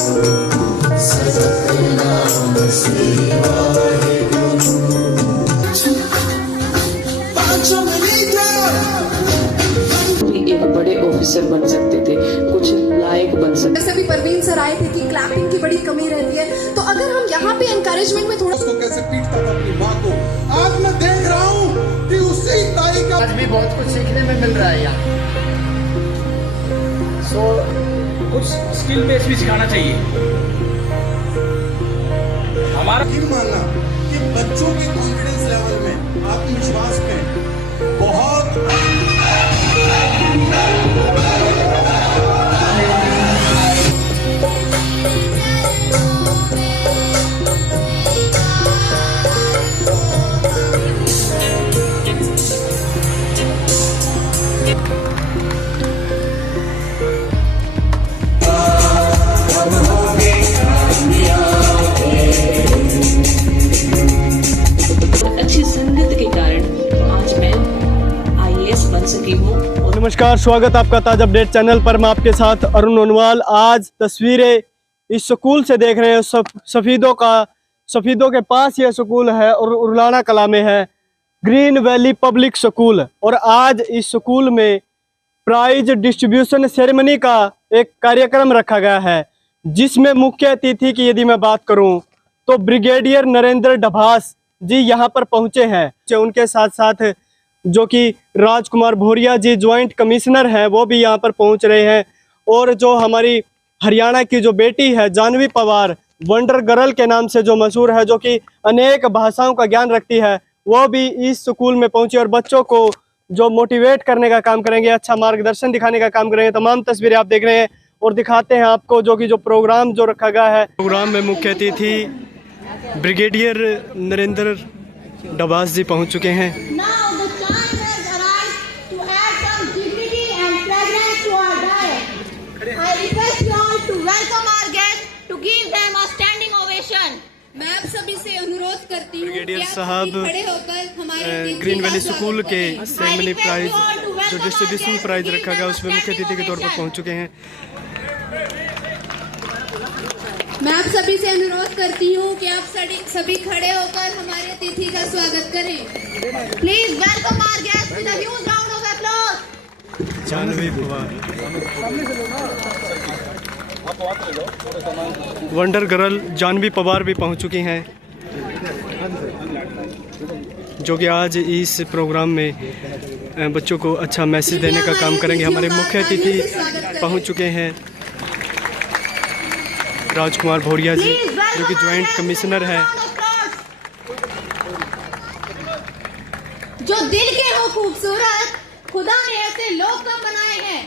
एक बड़े ऑफिसर बन सकते थे, कुछ लायक बन सकते। जैसे भी परवीन सर आए थे कि क्लैपिंग की बड़ी कमी रहती है, तो अगर हम यहाँ पे एनकरेजमेंट में थोड़ा उसको कैसे पीटता था अपनी माँ को, आज मैं देख रहा हूँ कि उससे ही ताई का आज भी बहुत कुछ सीखने में मिल रहा है यहाँ। कुछ स्किल बेस भी सिखाना चाहिए। हमारा यकीन मानना कि बच्चों के कॉन्फिडेंस लेवल में, आत्मविश्वास में बहुत अच्छी संगत के कारण आज मैं IAS बन सकी हूँ। नमस्कार, स्वागत आपका ताज अपडेट चैनल पर। मैं आपके साथ अरुण ओनवाल। आज तस्वीरें इस स्कूल से देख रहे हैं। सफीदों के पास यह स्कूल है और उरलाना कला में है, ग्रीन वैली पब्लिक स्कूल। और आज इस स्कूल में प्राइज डिस्ट्रीब्यूशन सेरेमनी का एक कार्यक्रम रखा गया है, जिसमें मुख्य अतिथि की यदि मैं बात करूं तो ब्रिगेडियर नरेंद्र डभास जी यहाँ पर पहुंचे हैं। उनके साथ साथ जो कि राजकुमार भोरिया जी ज्वाइंट कमिश्नर हैं, वो भी यहाँ पर पहुंच रहे हैं। और जो हमारी हरियाणा की जो बेटी है जानवी पवार, वंडर गर्ल के नाम से जो मशहूर है, जो कि अनेक भाषाओं का ज्ञान रखती है, वो भी इस स्कूल में पहुंची और बच्चों को जो मोटिवेट करने का काम करेंगे, अच्छा मार्गदर्शन दिखाने का काम करेंगे। तमाम तस्वीरें आप देख रहे हैं और दिखाते हैं आपको जो प्रोग्राम जो रखा गया है। प्रोग्राम में मुख्य अतिथि ब्रिगेडियर नरेंद्र डभास जी पहुंच चुके हैं। Now the time has arrived to add some dignity and fragrance to our diet. I request you all to welcome our guests, to give them a standing ovation. मैं आप सभी से अनुरोध करती हूँ ब्रिगेडियर कि आप साहब सभी खड़े होकर हमारे अतिथि ग्रीन का वैली स्वागत स्कूल के करें। सेरेमनी प्राइज जो डिस्ट्रीब्यूशन प्राइज रखा गया, उसमें मुख्य अतिथि के तौर पर पहुंच चुके हैं। मैं आप सभी से अनुरोध करती हूँ कि आप सभी खड़े होकर हमारे अतिथि का स्वागत करें। Please welcome our guests with a huge round of applause. Janhvi Pawar, wonder girl Janhvi Pawar भी पहुंच चुकी हैं, जो कि आज इस प्रोग्राम में बच्चों को अच्छा मैसेज देने का काम करेंगे। हमारे मुख्य अतिथि पहुंच चुके हैं राजकुमार भोरिया जी, जो कि ज्वाइंट कमिश्नर हैं। जो दिल के हो खूबसूरत, खुदा ने ऐसे लोग कम बनाए हैं।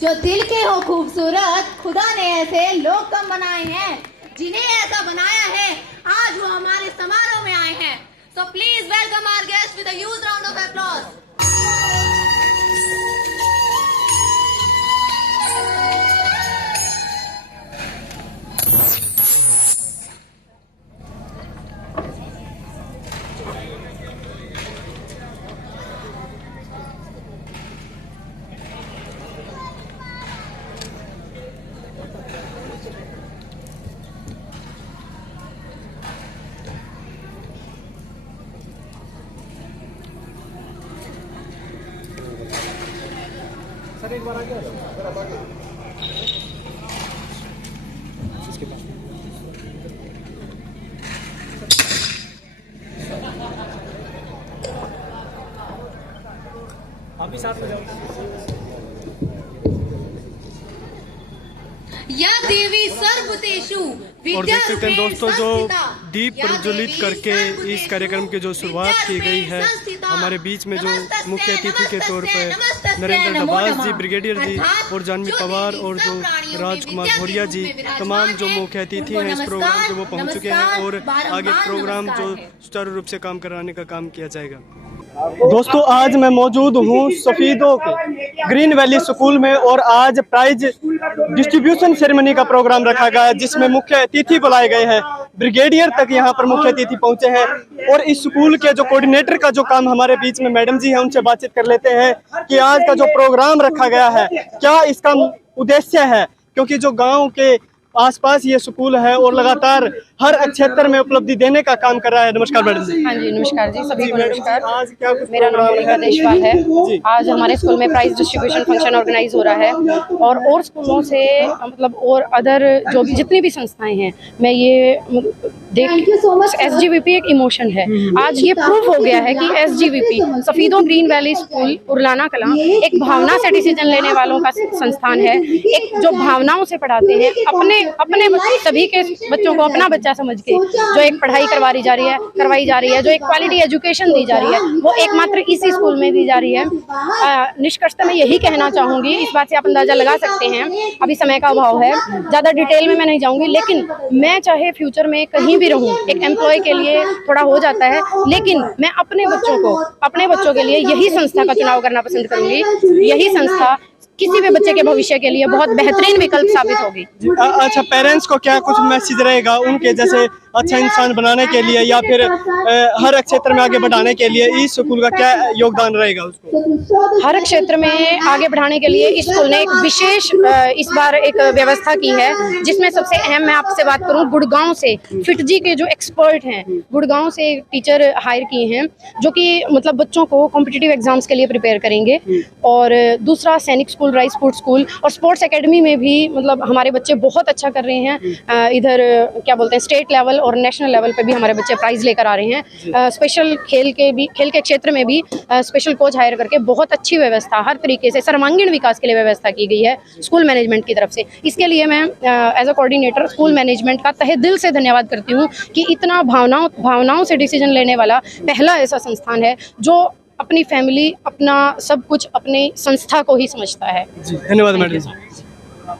जो दिल के हो खूबसूरत, खुदा ने ऐसे लोग कम बनाए हैं। जिन्हें ऐसा बनाया है, आज वो हमारे समारोह में आए हैं। So please welcome our guests with a huge round of applause. या देवी सर्वतेषु और देख सकते हैं दोस्तों, जो दीप प्रज्वलित करके इस कार्यक्रम की जो शुरुआत की गई है, हमारे बीच में जो मुख्य अतिथि के तौर पर नरेंद्र डभास जी, ब्रिगेडियर जी और जानवी पवार और जो राजकुमार भोरिया जी, तमाम जो मुख्य अतिथि हैं इस प्रोग्राम के, वो पहुंच चुके हैं और आगे प्रोग्राम जो सुचारू रूप से काम कराने का काम किया जाएगा। दोस्तों, आज मैं मौजूद हूँ सफीदों के ग्रीन वैली स्कूल में और आज प्राइज डिस्ट्रीब्यूशन सेरेमनी का प्रोग्राम रखा गया है, जिसमें मुख्य अतिथि बुलाए गए हैं। ब्रिगेडियर तक यहाँ पर मुख्य अतिथि पहुंचे हैं और इस स्कूल के जो कोऑर्डिनेटर का जो काम हमारे बीच में मैडम जी हैं, उनसे बातचीत कर लेते हैं कि आज का जो प्रोग्राम रखा गया है क्या इसका उद्देश्य है, क्योंकि जो गाँव के आसपास ये स्कूल है और लगातार हर क्षेत्र में उपलब्धि देने का काम कर रहा है। नमस्कार मैडम जी। हाँ जी, नमस्कार जी, सभी को नमस्कार। आज क्या कुछ मेरा नाम मोनिका देशवाल है। जी। आज हमारे स्कूल में प्राइज डिस्ट्रीब्यूशन फंक्शन ऑर्गेनाइज हो रहा है और स्कूलों से मतलब और अदर जो भी जितनी भी संस्थाएं हैं, मैं ये देख SGVP एक इमोशन है। आज ये प्रूव हो गया है कि SGVP Safidon green valley school Urlana Kalan एक भावना से डिसीजन लेने वालों का संस्थान है, एक जो भावनाओं से पढ़ाते हैं, अपने सभी के बच्चों को अपना बच्चा समझ के जो एक पढ़ाई करवाई जा रही है, जो एक क्वालिटी एजुकेशन दी जा रही है, वो एकमात्र इसी स्कूल में दी जा रही है। निष्कर्षतः मैं यही कहना चाहूँगी, इस बात से आप अंदाजा लगा सकते हैं, अभी समय का अभाव है, ज़्यादा डिटेल में मैं नहीं जाऊँगी, लेकिन मैं चाहे फ्यूचर में कहीं भी रहूँ, एक एम्प्लॉय के लिए थोड़ा हो जाता है, लेकिन मैं अपने बच्चों के लिए यही संस्था का चुनाव करना पसंद करूँगी। यही संस्था किसी भी बच्चे के भविष्य के लिए बहुत बेहतरीन विकल्प साबित होगी। अच्छा, पेरेंट्स को क्या कुछ मैसेज रहेगा उनके जैसे अच्छा इंसान बनाने के लिए या फिर हर क्षेत्र में आगे बढ़ाने के लिए इस स्कूल का क्या योगदान रहेगा उसको? हर क्षेत्र में आगे बढ़ाने के लिए इस स्कूल ने एक विशेष इस बार एक व्यवस्था की है, जिसमें सबसे अहम मैं आपसे बात करूं, गुड़गांव से फिटजी के जो एक्सपर्ट हैं, गुड़गांव से टीचर हायर किए हैं जो कि मतलब बच्चों को कॉम्पिटिटिव एग्जाम्स के लिए प्रिपेयर करेंगे। और दूसरा सैनिक स्कूल, राइस स्पोर्ट्स स्कूल और स्पोर्ट्स एकेडमी में भी मतलब हमारे बच्चे बहुत अच्छा कर रहे हैं। इधर क्या बोलते हैं, स्टेट लेवल और नेशनल लेवल पे भी हमारे बच्चे प्राइज लेकर आ रहे हैं। स्पेशल खेल के क्षेत्र में भी स्पेशल कोच हायर करके बहुत अच्छी व्यवस्था, हर तरीके से सर्वांगीण विकास के लिए व्यवस्था की गई है स्कूल मैनेजमेंट की तरफ से। इसके लिए मैं as a coordinator school management का तहे दिल से धन्यवाद करती हूँ कि इतना भावनाओं से डिसीजन लेने वाला पहला ऐसा संस्थान है जो अपनी फैमिली, अपना सब कुछ अपनी संस्था को ही समझता है। जी, धन्यवाद मैडम।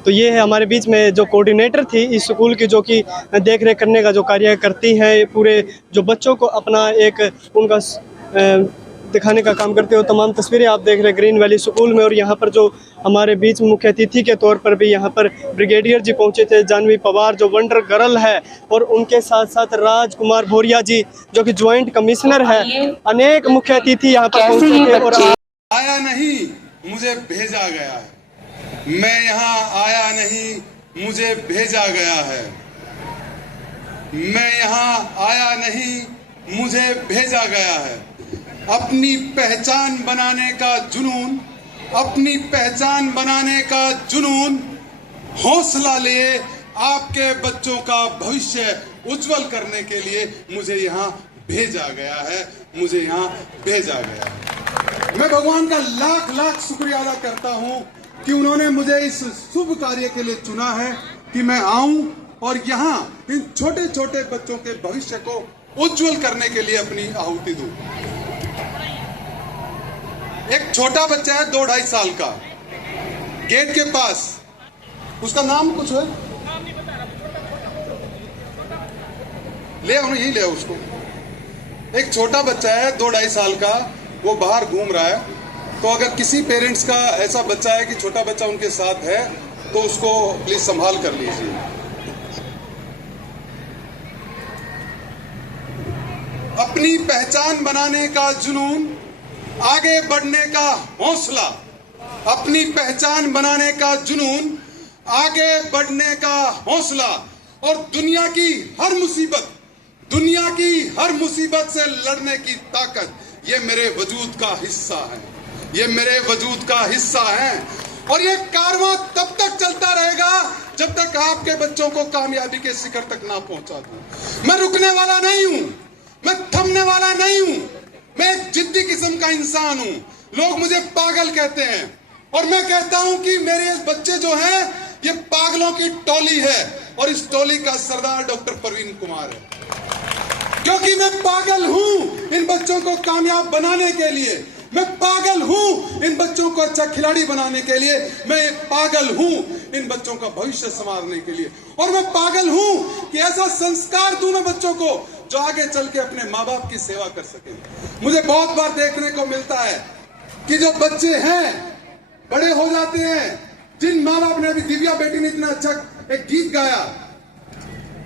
तो ये है हमारे बीच में जो कोऑर्डिनेटर थी इस स्कूल की, जो कि देख रेख करने का जो कार्य करती हैं, पूरे जो बच्चों को अपना एक उनका दिखाने का काम करते हो। तमाम तस्वीरें आप देख रहे हैं ग्रीन वैली स्कूल में। और यहाँ पर जो हमारे बीच में मुख्य अतिथि के तौर पर भी यहाँ पर ब्रिगेडियर जी पहुँचे थे, जानवी पवार जो वंडर गर्ल है, और उनके साथ साथ राजकुमार भोरिया जी जो कि ज्वाइंट कमिश्नर है। अनेक मुख्य अतिथि यहाँ पर पहुँचे थे। और आया नहीं, मुझे भेजा गया है। मैं यहाँ आया नहीं, मुझे भेजा गया है। मैं यहाँ आया नहीं, मुझे भेजा गया है। अपनी पहचान बनाने का जुनून, अपनी पहचान बनाने का जुनून, हौसला लिए आपके बच्चों का भविष्य उज्जवल करने के लिए मुझे यहाँ भेजा गया है, मुझे यहाँ भेजा गया है। मैं भगवान का लाख लाख शुक्रिया अदा करता हूँ कि उन्होंने मुझे इस शुभ कार्य के लिए चुना है कि मैं आऊं और यहाँ इन छोटे छोटे बच्चों के भविष्य को उज्जवल करने के लिए अपनी आहुति दूं। एक छोटा बच्चा है 2-2.5 साल का, गेट के पास, उसका नाम कुछ है, ले आओ यही ले आओ उसको। एक छोटा बच्चा है 2-2.5 साल का, वो बाहर घूम रहा है। तो अगर किसी पेरेंट्स का ऐसा बच्चा है कि छोटा बच्चा उनके साथ है तो उसको प्लीज संभाल कर लीजिए। अपनी पहचान बनाने का जुनून, आगे बढ़ने का हौसला, अपनी पहचान बनाने का जुनून, आगे बढ़ने का हौसला और दुनिया की हर मुसीबत से लड़ने की ताकत, ये मेरे वजूद का हिस्सा है, ये मेरे वजूद का हिस्सा है। और ये कारवां तब तक चलता रहेगा जब तक आपके बच्चों को कामयाबी के शिखर तक ना पहुंचा दूं। मैं रुकने वाला नहीं हूं, मैं थमने वाला नहीं हूं, मैं एक जिद्दी किस्म का इंसान हूं। लोग मुझे पागल कहते हैं और मैं कहता हूं कि मेरे बच्चे जो हैं ये पागलों की टोली है और इस टोली का सरदार डॉक्टर परवीन कुमार है। क्योंकि मैं पागल हूं इन बच्चों को कामयाब बनाने के लिए, मैं पागल हूं इन बच्चों को अच्छा खिलाड़ी बनाने के लिए, मैं पागल हूं इन बच्चों का भविष्य संवारने के लिए, और मैं पागल हूं कि ऐसा संस्कार दूं मैं बच्चों को जो आगे चल के अपने माँ बाप की सेवा कर सके। मुझे बहुत बार देखने को मिलता है कि जो बच्चे हैं बड़े हो जाते हैं, जिन माँ बाप ने, अभी दिव्या बेटी ने इतना अच्छा एक गीत गाया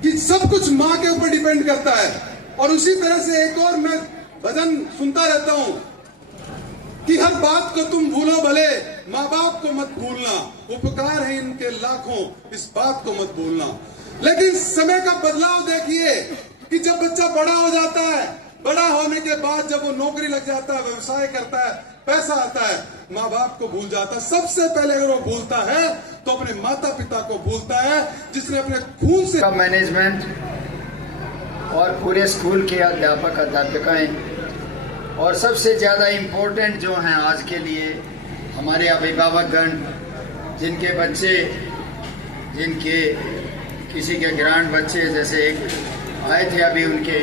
कि सब कुछ माँ के ऊपर डिपेंड करता है, और उसी तरह से एक और मैं भजन सुनता रहता हूं कि हर बात को तुम भूलो भले, माँ बाप को मत भूलना, उपकार है इनके लाखों, इस बात को मत भूलना। लेकिन समय का बदलाव देखिए कि जब बच्चा बड़ा हो जाता है, बड़ा होने के बाद जब वो नौकरी लग जाता है, व्यवसाय करता है, पैसा आता है, माँ बाप को भूल जाता है। सबसे पहले अगर वो भूलता है तो अपने माता पिता को भूलता है, जिसने अपने खून से मैनेजमेंट और पूरे स्कूल के अध्यापक अध्यापिकाएं, और सबसे ज़्यादा इम्पोर्टेंट जो हैं आज के लिए हमारे अभिभावकगण, जिनके बच्चे, जिनके किसी के ग्रांड बच्चे, जैसे एक आए थे अभी, उनके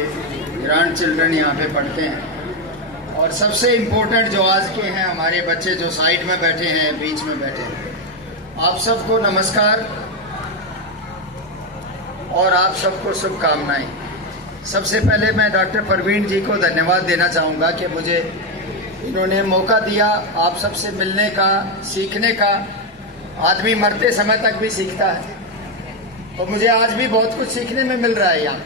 ग्रांड चिल्ड्रन यहाँ पे पढ़ते हैं, और सबसे इम्पोर्टेंट जो आज के हैं हमारे बच्चे जो साइड में बैठे हैं, बीच में बैठे हैं, आप सबको नमस्कार और आप सबको शुभकामनाएं। सबसे पहले मैं डॉक्टर परवीन जी को धन्यवाद देना चाहूँगा कि मुझे इन्होंने मौका दिया आप सबसे मिलने का, सीखने का। आदमी मरते समय तक भी सीखता है, तो मुझे आज भी बहुत कुछ सीखने में मिल रहा है यहाँ।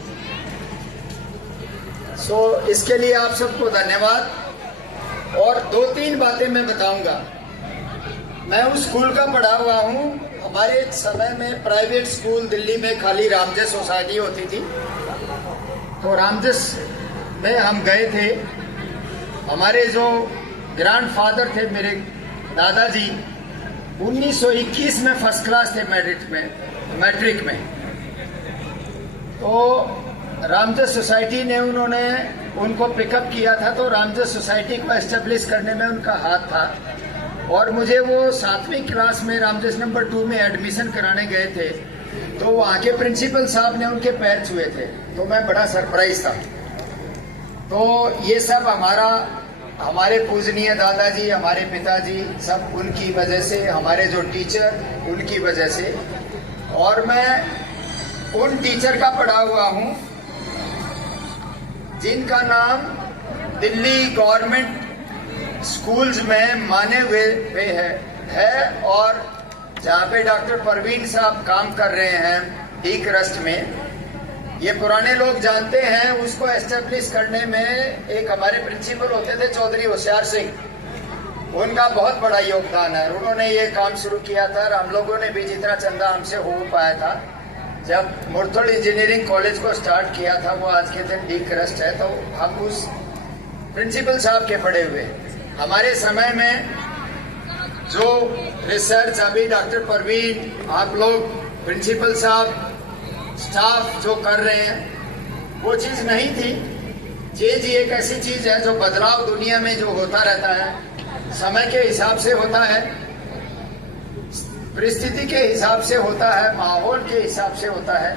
इसके लिए आप सबको धन्यवाद। और 2-3 बातें मैं बताऊंगा। मैं उस स्कूल का पढ़ा हुआ हूँ। हमारे समय में प्राइवेट स्कूल दिल्ली में खाली रामजस सोसाइटी होती थी, तो रामजस में हम गए थे। हमारे जो ग्रैंडफादर थे, मेरे दादाजी, 1921 में फर्स्ट क्लास थे मैट्रिक में। तो रामजस सोसाइटी ने उनको पिकअप किया था, तो रामजस सोसाइटी को एस्टेब्लिश करने में उनका हाथ था। और मुझे वो 7वीं क्लास में रामजस नंबर 2 में एडमिशन कराने गए थे, तो वहाँ के प्रिंसिपल साहब ने उनके पैर छुए थे, तो मैं बड़ा सरप्राइज था। तो ये सब हमारे पूजनीय दादाजी, हमारे पिताजी, सब उनकी वजह से, हमारे जो टीचर उनकी वजह से। और मैं उन टीचर का पढ़ा हुआ हूँ जिनका नाम दिल्ली गवर्नमेंट स्कूल्स में माने हुए है और जहाँ पे डॉक्टर परवीन साहब काम कर रहे हैं डी क्रस्ट में। ये पुराने लोग जानते हैं, उसको एस्टेब्लिश करने में एक हमारे प्रिंसिपल होते थे चौधरी होशियार सिंह, उनका बहुत बड़ा योगदान है। उन्होंने ये काम शुरू किया था और हम लोगों ने भी जितना चंदा हमसे हो पाया था। जब मुरथल इंजीनियरिंग कॉलेज को स्टार्ट किया था, वो आज के दिन डी क्रस्ट है, तो हम उस प्रिंसिपल साहब के पढ़े हुए। हमारे समय में जो रिसर्च अभी डॉक्टर परवीन, आप लोग, प्रिंसिपल साहब, स्टाफ जो कर रहे हैं, वो चीज़ नहीं थी। चेंज एक ऐसी चीज़ है जो बदलाव दुनिया में जो होता रहता है, समय के हिसाब से होता है, परिस्थिति के हिसाब से होता है, माहौल के हिसाब से होता है।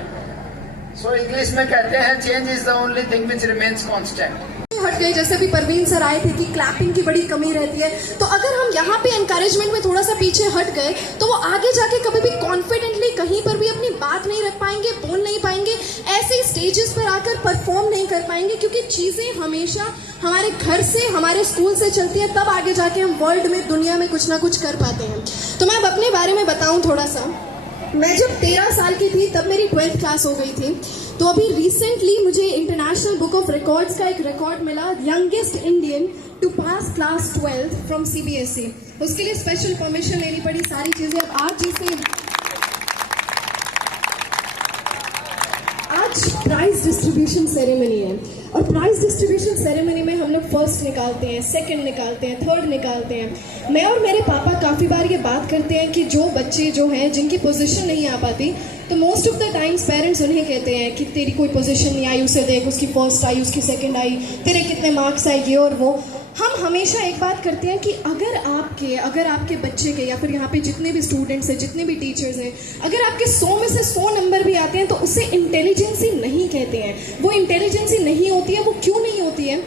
सो इंग्लिश में कहते हैं change is the only thing which remains constant. हट गए, जैसे भी परवीन सर आए थे कि क्लैपिंग की बड़ी कमी रहती है, तो अगर हम यहाँ पे एनकरेजमेंट में थोड़ा सा पीछे हट गए तो वो आगे जाके कभी भी कॉन्फिडेंटली कहीं पर भी अपनी बात नहीं रख पाएंगे, बोल नहीं पाएंगे, ऐसे स्टेजेस पर आकर परफॉर्म नहीं कर पाएंगे, क्योंकि चीज़ें हमेशा हमारे घर से, हमारे स्कूल से चलती है, तब आगे जाके हम वर्ल्ड में, दुनिया में कुछ ना कुछ कर पाते हैं। तो मैं अब अपने बारे में बताऊँ थोड़ा सा। मैं जब 13 साल की थी तब मेरी 12th क्लास हो गई थी। तो अभी रिसेंटली मुझे इंटरनेशनल बुक ऑफ रिकॉर्ड्स का एक रिकॉर्ड मिला, youngest Indian to pass class 12 from CBSE। उसके लिए स्पेशल परमिशन लेनी पड़ी, सारी चीज़ें। अब आज प्राइज डिस्ट्रीब्यूशन सेरेमनी है, और प्राइज डिस्ट्रीब्यूशन सेरेमनी में हम लोग फर्स्ट निकालते हैं, सेकंड निकालते हैं, थर्ड निकालते हैं। मैं और मेरे पापा काफ़ी बार ये बात करते हैं कि जो बच्चे जो हैं जिनकी पोजीशन नहीं आ पाती, तो most of the times parents उन्हें कहते हैं कि तेरी कोई पोजीशन नहीं आई, उसे देख, उसकी फर्स्ट आई, उसकी सेकंड आई, तेरे कितने मार्क्स आए, ये और वो। हम हमेशा एक बात करते हैं कि अगर आपके बच्चे के, या फिर यहाँ पे जितने भी स्टूडेंट्स हैं, जितने भी टीचर्स हैं, अगर आपके 100 में से 100 नंबर भी आते हैं तो उसे इंटेलिजेंसी नहीं कहते हैं। वो इंटेलिजेंसी नहीं होती है। वो क्यों नहीं होती है?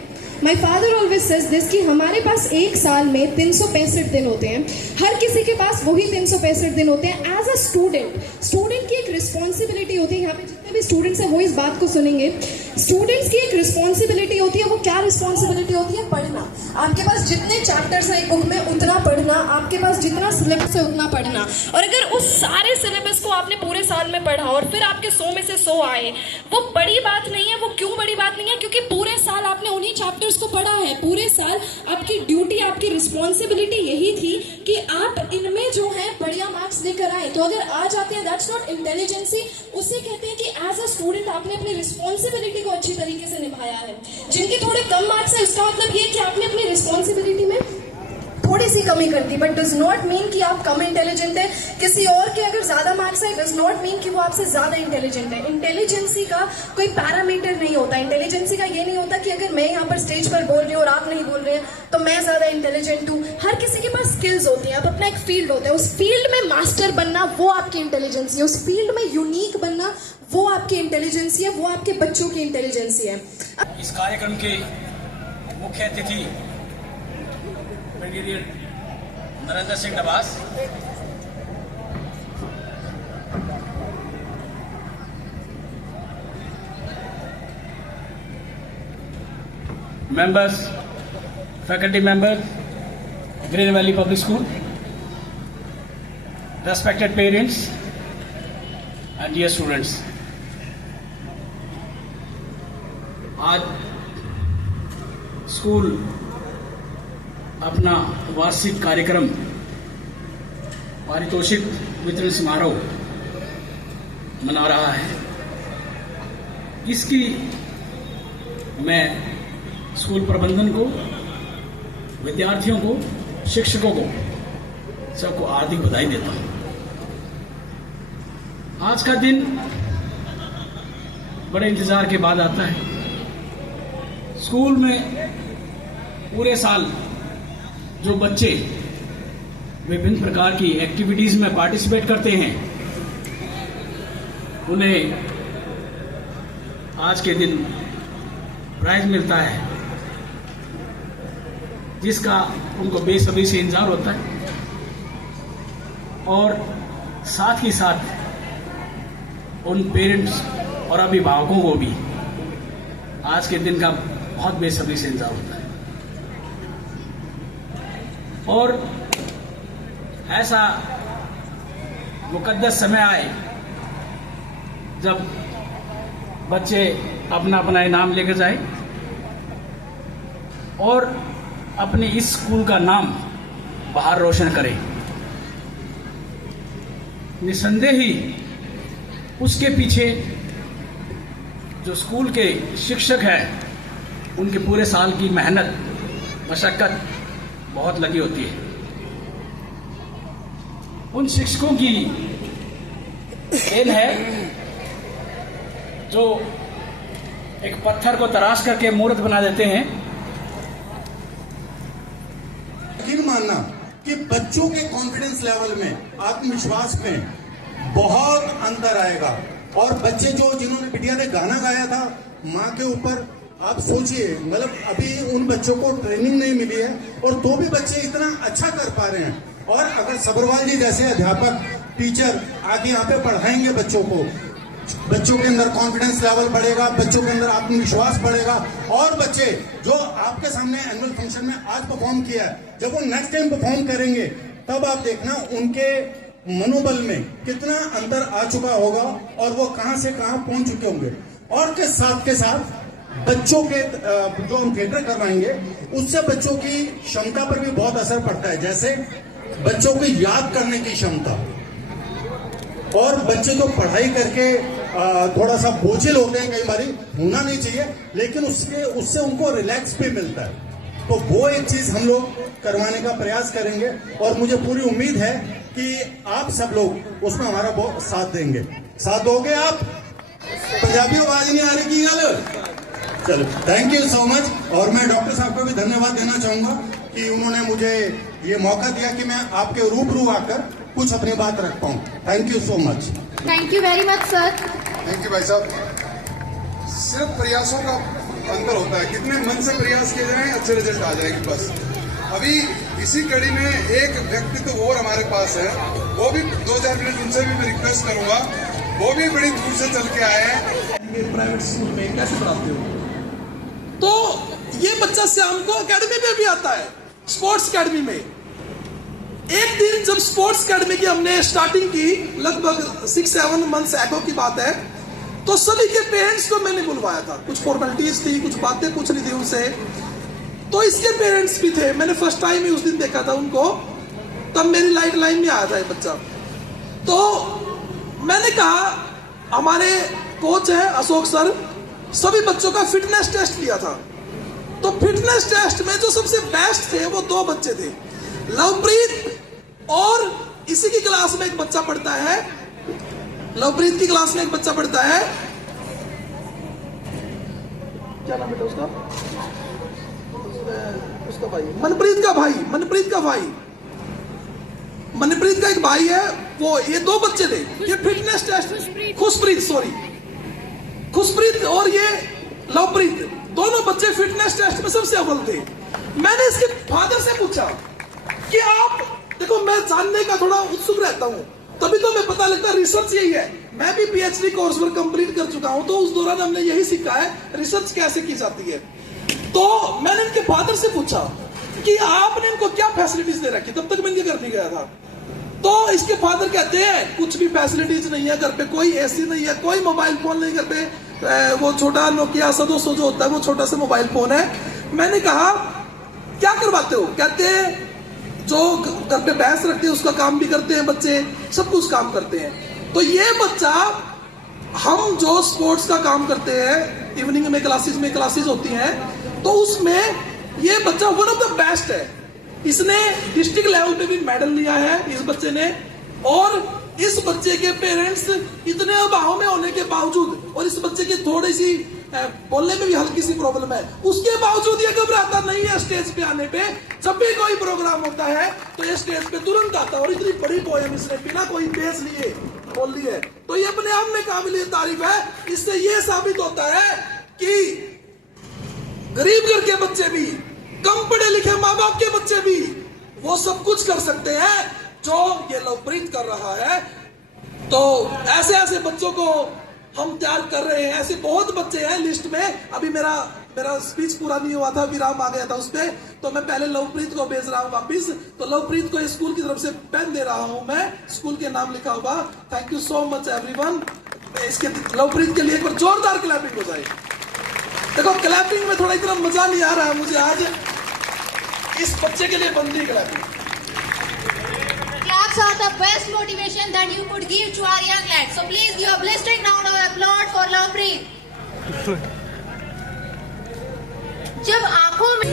My father always says this कि हमारे पास एक साल में 365 दिन होते हैं, हर किसी के पास वही 365 दिन होते हैं। एज अ स्टूडेंट की एक रिस्पॉन्सिबिलिटी होती है, यहाँ पे जितने भी स्टूडेंट्स हैं वो इस बात को सुनेंगे, स्टूडेंट्स की एक रिस्पॉन्सिबिलिटी होती है। वो क्या रिस्पॉन्सिबिलिटी होती है? पढ़ना। आपके पास जितने चैप्टर्स हैं एक बुक में उतना पढ़ना, आपके पास जितना सिलेबस है उतना पढ़ना। और अगर उस सारे सिलेबस को आपने पूरे साल में पढ़ा और फिर आपके 100 में से 100 आए, वो बड़ी बात नहीं है। वो क्यों बड़ी बात नहीं है? क्योंकि पूरे साल आपने उन्हीं चैप्टर्स चैप्टर्स को पढ़ा है पूरे साल, आपकी ड्यूटी, आपकी रिस्पॉन्सिबिलिटी यही थी कि आप इनमें जो है बढ़िया मार्क्स लेकर आए। तो अगर आ जाते हैं, दैट्स नॉट इंटेलिजेंसी, उसे कहते हैं कि एज अ स्टूडेंट आपने अपनी रिस्पॉन्सिबिलिटी को अच्छी तरीके से निभाया है। जिनके थोड़े कम मार्क्स है, उसका मतलब ये कि आपने अपनी रिस्पॉन्सिबिलिटी में थोड़ी सी कमी कर दी, बट डज नॉट मीन कि आप कम इंटेलिजेंट है। किसी और के अगर ज्यादा मार्क्स है, डज नॉट मीन कि वो आपसे ज्यादा इंटेलिजेंट है। इंटेलिजेंसी का कोई पैरामीटर नहीं होता। इंटेलिजेंसी का ये नहीं होता कि अगर मैं यहाँ पर स्टेज पर बोल रही हूँ और आप नहीं बोल रहे हैं तो मैं ज्यादा इंटेलिजेंट हूँ। हर किसी के पास स्किल्स होती हैं, आप अपना एक फील्ड होता है, उस फील्ड में मास्टर बनना वो आपकी इंटेलिजेंसी है, उस फील्ड में यूनिक बनना वो आपकी इंटेलिजेंसी है, वो आपके बच्चों की इंटेलिजेंसी है। इस कार्यक्रम के मुख्य अतिथि brigadier Narendra Singh Nawaz, members, faculty members, Green Valley Public School, respected parents and dear students. आज स्कूल अपना वार्षिक कार्यक्रम पारितोषिक वितरण समारोह मना रहा है। इसकी मैं स्कूल प्रबंधन को, विद्यार्थियों को, शिक्षकों को, सबको हार्दिक बधाई देता हूं। आज का दिन बड़े इंतजार के बाद आता है। स्कूल में पूरे साल जो बच्चे विभिन्न प्रकार की एक्टिविटीज में पार्टिसिपेट करते हैं, उन्हें आज के दिन प्राइज मिलता है, जिसका उनको बेसब्री से इंतजार होता है। और साथ ही साथ उन पेरेंट्स और अभिभावकों को भी आज के दिन का बहुत बेसब्री से इंतजार होता है। और ऐसा मुकद्दस समय आए जब बच्चे अपना अपना इनाम लेकर जाए और अपने इस स्कूल का नाम बाहर रोशन करें। निसंदेह ही उसके पीछे जो स्कूल के शिक्षक हैं, उनके पूरे साल की मेहनत, मशक्कत बहुत लगी होती है। उन शिक्षकों की देन है जो एक पत्थर को तराश करके मूर्त बना देते हैं। यकीन मानना कि बच्चों के कॉन्फिडेंस लेवल में, आत्मविश्वास में बहुत अंतर आएगा। और बच्चे जो जिन्होंने बिटिया ने गाना गाया था माँ के ऊपर, आप सोचिए, मतलब अभी उन बच्चों को ट्रेनिंग नहीं मिली है और तो भी बच्चे इतना अच्छा कर पा रहे हैं। और अगर सब्रवाल जी जैसे अध्यापक, टीचर आगे यहाँ पे पढ़ाएंगे बच्चों को, बच्चों के अंदर कॉन्फिडेंस लेवल बढ़ेगा, बच्चों के अंदर आत्मविश्वास बढ़ेगा। और बच्चे जो आपके सामने एनुअल फंक्शन में आज परफॉर्म किया है, जब वो नेक्स्ट टाइम परफॉर्म करेंगे तब आप देखना उनके मनोबल में कितना अंतर आ चुका होगा और वो कहां से कहां पहुंच चुके होंगे। और के साथ बच्चों के जो हम थिएटर करवाएंगे उससे बच्चों की क्षमता पर भी बहुत असर पड़ता है। जैसे बच्चों को याद करने की क्षमता, और बच्चे जो पढ़ाई करके थोड़ा सा बोझिल होते हैं, कई बार होना नहीं चाहिए, लेकिन उससे उनको रिलैक्स भी मिलता है। तो वो एक चीज हम लोग करवाने का प्रयास करेंगे और मुझे पूरी उम्मीद है कि आप सब लोग उसमें हमारा बहुत साथ देंगे। साथ दोगे आप? पंजाबी आवाज नहीं आ रही की गल? चलो, थैंक यू सो मच। और मैं डॉक्टर साहब को भी धन्यवाद देना चाहूंगा कि उन्होंने मुझे ये मौका दिया कि मैं आपके रूबरू आकर कुछ अपनी बात रख पाऊं। Thank you so much. Thank you very much sir. Thank you भाई साहब। सिर्फ प्रयासों का अंतर होता है, कितने मन से प्रयास किए जाए अच्छे रिजल्ट आ जाएंगे बस। अभी इसी कड़ी में एक व्यक्तित्व और हमारे पास है, वो भी 2-4 मिनट उनसे भी मैं रिक्वेस्ट करूंगा। वो भी बड़ी दूर से चल के आए हैं। प्राइवेट स्कूल में कैसे पढ़ाते हो? तो ये बच्चा शाम को एकेडमी में भी आता है, स्पोर्ट्स एकेडमी में। एक दिन जब स्पोर्ट्स एकेडमी की हमने स्टार्टिंग की, लगभग 6-7 मंथ्स एगो की बात है, तो सभी के पेरेंट्स को मैंने बुलवाया था। कुछ फॉर्मेलिटीज थी, कुछ बातें पूछनी थी उनसे। तो इसके पेरेंट्स भी थे, मैंने फर्स्ट टाइम ही उस दिन देखा था उनको, तब मेरी लाइन में आया था ये बच्चा। तो मैंने कहा, हमारे कोच है अशोक सर, सभी बच्चों का फिटनेस टेस्ट लिया था। तो फिटनेस टेस्ट में जो सबसे बेस्ट थे वो 2 बच्चे थे, लवप्रीत और इसी की क्लास में एक बच्चा पढ़ता है, लवप्रीत की क्लास में एक बच्चा पढ़ता है, क्या नाम बेटा उसका भाई, मनप्रीत का एक भाई है, वो ये 2 बच्चे थे। ये फिटनेस टेस्ट, खुशप्रीत और ये लवप्रीत, दोनों बच्चे फिटनेस टेस्ट में सबसे अव्वल थे। मैंने इसके फादर से पूछा कि आप देखो, मैं जानने का थोड़ा उत्सुक रहता हूं, तभी तो मैं पता लगता रिसर्च यही है। मैं भी पीएचडी कोर्स वर्क कंप्लीट कर चुका हूं, तो उस दौरान हमने यही सीखा है रिसर्च कैसे की जाती है। तो मैंने इनके फादर से पूछा कि आपने इनको क्या फैसिलिटीज दे रखी, तब तक मैं इनके घर नहीं गया था। तो इसके फादर कहते हैं कुछ भी फैसिलिटीज नहीं है घर पे, कोई एसी नहीं है, कोई मोबाइल फोन नहीं घर पे, वो छोटा नोकिया 700 जो होता है वो छोटा सा मोबाइल फोन है। मैंने कहा क्या करवाते हो? कहते हैं जो घर पे भैंस रखते हैं उसका काम भी करते हैं बच्चे, सब कुछ काम करते हैं। तो ये बच्चा, हम जो स्पोर्ट्स का काम करते हैं, इवनिंग में क्लासेस होती हैं, तो उसमें ये बच्चा वन ऑफ द बेस्ट है। इसने डिस्ट्रिक्ट लेवल पे भी मेडल लिया है इस बच्चे ने, और इस बच्चे के पेरेंट्स इतने अभाव में होने के बावजूद, और इस बच्चे की थोड़ी सी बोलने में भी हल्की सी प्रॉब्लम है, उसके बावजूद ये घबराता नहीं है स्टेज पे आने पे। जब भी कोई प्रोग्राम होता है तो ये स्टेज पे तुरंत आता है, और इतनी बड़ी पोएम इसने बिना कोई पेश लिए बोल ली है। तो ये अपने आप में काबिल तारीफ है। इससे ये साबित होता है कि गरीब घर के बच्चे भी, कम पढ़े लिखे माँ बाप के बच्चे भी, वो सब कुछ कर सकते हैं जो ये लवप्रीत कर रहा है। तो ऐसे ऐसे बच्चों को हम तैयार कर रहे हैं, ऐसे बहुत बच्चे हैं लिस्ट में। अभी मेरा स्पीच पूरा नहीं हुआ था, विराम आ गया था उस पे, तो मैं पहले लवप्रीत को भेज रहा हूँ वापिस। तो लवप्रीत को स्कूल की तरफ से पेन दे रहा हूँ मैं, स्कूल के नाम लिखा हुआ। Thank you so much everyone. इसके लवप्रीत के लिए एक बार जोरदार क्लैपिंग हो जाए। देखो क्लैपिंग में थोड़ा इतना मजा नहीं आ रहा है मुझे आज, इस बच्चे के लिए बनती clapping. Claps are the best motivation that you could give to our young lads. So please give a blistering round of applause for Lovepreet. जब आंखों में